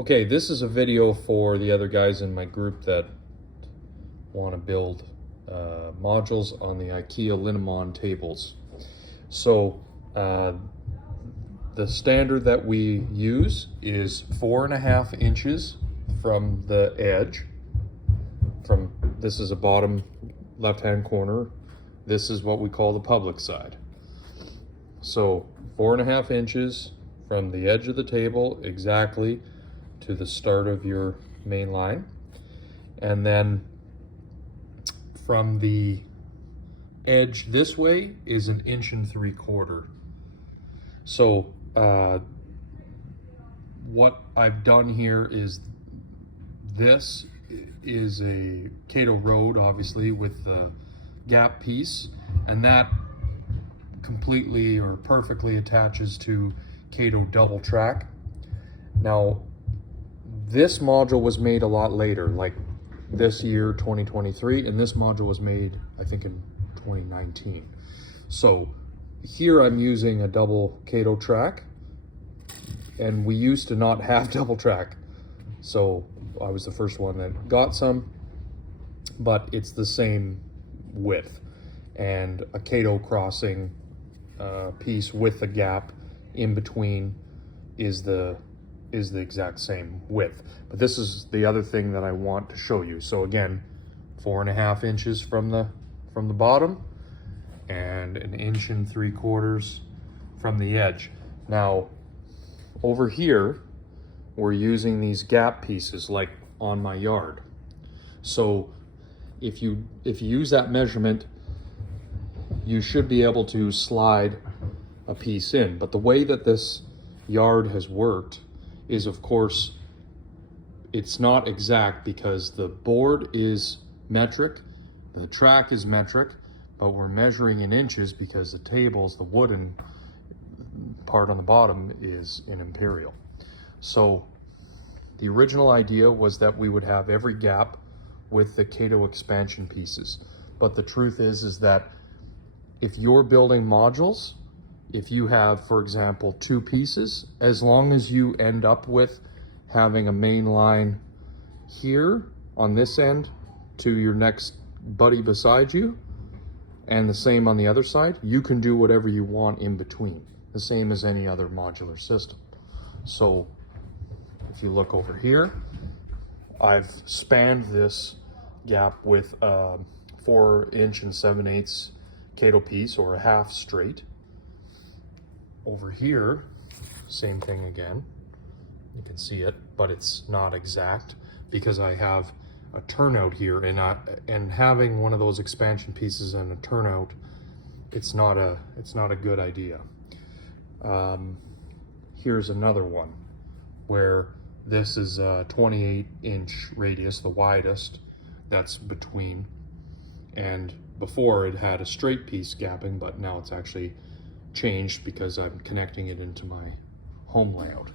Okay, this is a video for the other guys in my group that want to build modules on the IKEA linnmon tables. So the standard that we use is 4.5 inches from the edge. This is a bottom left-hand corner. This is what we call the public side. So 4.5 inches from the edge of the table exactly to the start of your main line, and then from the edge this way is 1.75 inches. So what I've done here is, this is a Cato road, obviously, with the gap piece, and that completely or perfectly attaches to Cato double track. Now, this module was made a lot later, like this year, 2023, and this module was made, I think, in 2019. So here I'm using a double Cato track, and we used to not have double track. So I was the first one that got some, but it's the same width, and a Cato crossing piece with the gap in between is the exact same width. But this is the other thing that I want to show you. So again, 4.5 inches from the bottom and 1.75 inches from the edge. Now over here we're using these gap pieces like on my yard. So if you use that measurement, you should be able to slide a piece in. But the way that this yard has worked is, of course, it's not exact because the board is metric, the track is metric, but we're measuring in inches because the tables, the wooden part on the bottom, is in imperial. So the original idea was that we would have every gap with the Cato expansion pieces. But the truth is that if you're building modules, if you have, for example, 2 pieces, as long as you end up with having a main line here on this end to your next buddy beside you, and the same on the other side, you can do whatever you want in between, the same as any other modular system. So if you look over here, I've spanned this gap with a 4 inch and 7/8 Cato piece, or a half straight. Over here, same thing again. You can see it, but it's not exact because I have a turnout here, and having one of those expansion pieces and a turnout, it's not a good idea. Here's another one where this is a 28-inch radius, the widest that's between, and before it had a straight piece gapping, but now it's actually changed because I'm connecting it into my home layout.